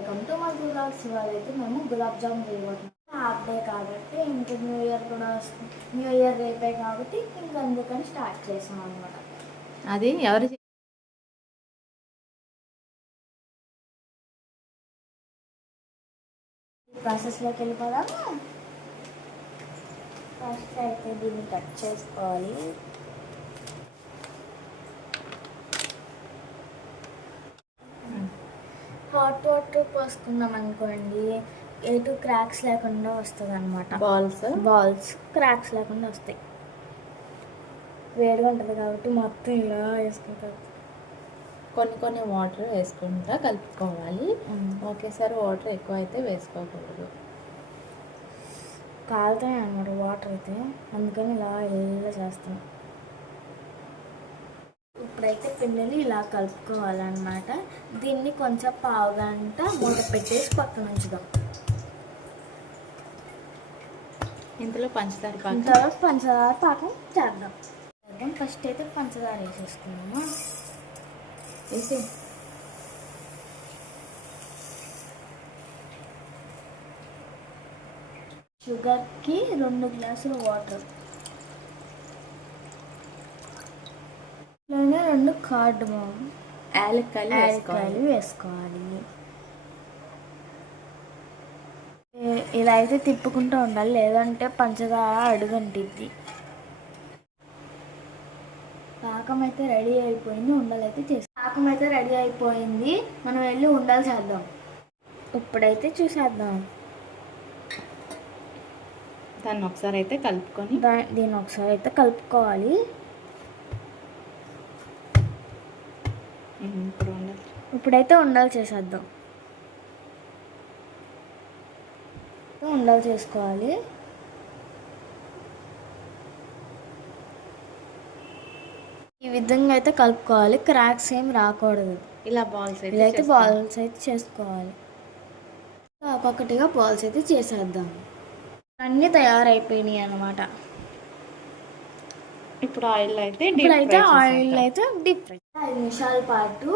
Welcome to my Gulabs. ఇవాళైతే మేము గులాబ్ జామున్ చేయబోతున్నాం. హాఫ్ డే కాబట్టి ఇంకా న్యూ ఇయర్ కూడా వస్తుంది. న్యూ ఇయర్ రేపే కాబట్టి ఇంకా అందుకని స్టార్ట్ చేసాం అనమాట. అది ఎవరు ప్రాసెస్లోకి వెళ్ళిపోదాము. ఫస్ట్ అయితే దీన్ని కట్ చేసుకోవాలి. హాట్ వాటర్ పోసుకున్నాం అనుకోండి, ఎటు క్రాక్స్ లేకుండా వస్తుంది అనమాట. బాల్స్ క్రాక్స్ లేకుండా వస్తాయి. వేడిగా ఉంటుంది కాబట్టి మొత్తం ఇలా వేసుకుంటారు. కొన్ని వాటర్ వేసుకుంటా కలుపుకోవాలి. ఒకేసారి వాటర్ ఎక్కువ అయితే వేసుకోకూడదు, కాలుతాయి అన్నమాట వాటర్ అయితే. అందుకని ఇలా చేస్తాం. ఇప్పుడైతే పిండిని ఇలా కలుపుకోవాలన్నమాట. దీన్ని కొంచెం పావు గంట మూత పెట్టేసి పక్కన ఉంచుదాం. ఇంతలో పంచదార పాకం చేద్దాం. ఫస్ట్ అయితే పంచదార వేసేసుకున్నాము. వేసి షుగర్కి 2 గ్లాసులు వాటర్, 2 కార్డమం యాలక్కాయలు వేసుకోవాలి. ఇలా అయితే తిప్పుకుంటూ ఉండాలి, లేదంటే పంచదార అడుగంటిద్ది. పాకం అయితే రెడీ అయిపోయింది. ఉండలైతే పాకం అయితే రెడీ అయిపోయింది. మనం వెళ్ళి ఉండలు చేద్దాం. ఇప్పుడైతే చూసేద్దాం. దీన్ని ఒకసారి అయితే కలుపుకోవాలి. ఇప్పుడైతే ఉండలు చేసేద్దాం. ఉండలు చేసుకోవాలి. ఈ విధంగా అయితే కలుపుకోవాలి. క్రాక్స్ ఏం రాకూడదు. ఇలా బాల్స్ అయితే చేసుకోవాలి. ఒక్కొక్కటిగా బాల్స్ అయితే చేసేద్దాం. అన్నీ తయారైపోయినాయి అన్నమాట. ఇప్పుడు ఆయిల్ అయితే డీప్ ఫ్రై 5 నిమిషాల పాటు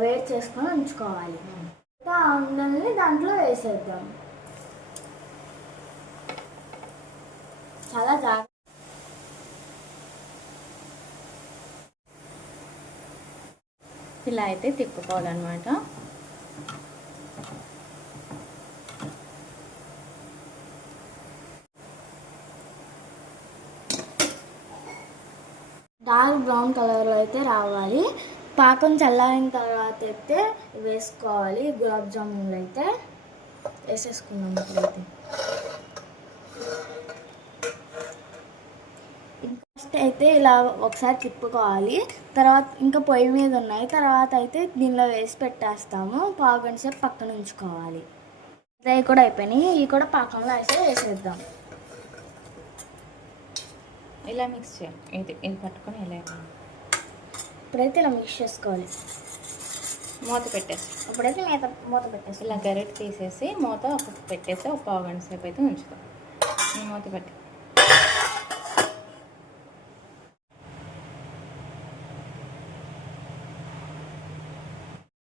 వేడి చేసుకొని ఉంచుకోవాలి. ఆ ఉండల్ని దాంట్లో వేసేద్దాం. చాలా జాగ్రత్త. ఇలా అయితే తిప్పుకోవాలన్నమాట. డార్క్ బ్రౌన్ కలర్లో అయితే రావాలి. పాకం చల్లారిన తర్వాత అయితే వేసుకోవాలి. గులాబ్ జామున్లు అయితే వేసేసుకున్నాం. ఇప్పుడైతే ఫస్ట్ అయితే ఇలా ఒకసారి తిప్పుకోవాలి. తర్వాత ఇంకా పొయ్యి మీద ఉన్నాయి. తర్వాత అయితే దీనిలో వేసి పెట్టేస్తాము. పావు గంట సేపు పక్కన ఉంచుకోవాలి. ఇవి కూడా అయిపోయినాయి. ఇవి కూడా పాకంలో వేసేద్దాం. ఇలా మిక్స్ చేయాలి. ఇది పట్టుకొని ఇలా ఇప్పుడైతే ఇలా మిక్స్ చేసుకోవాలి. మూత పెట్టేసి మూత పెట్టేసి ఇలా గరిటె తీసేసి మూత పెట్టేసి ఒక పావు గంట సేపు అయితే ఉంచుతాం. మూత పెట్టి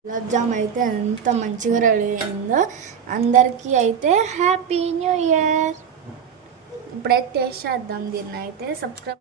గులాబ్ జామ్ అయితే ఎంత మంచిగా రెడీ అయిందో. అందరికీ అయితే హ్యాపీ న్యూ ఇయర్. ఇప్పుడైతే టేస్ట్ చేద్దాం. దీన్ని అయితే సబ్స్క్రైబ్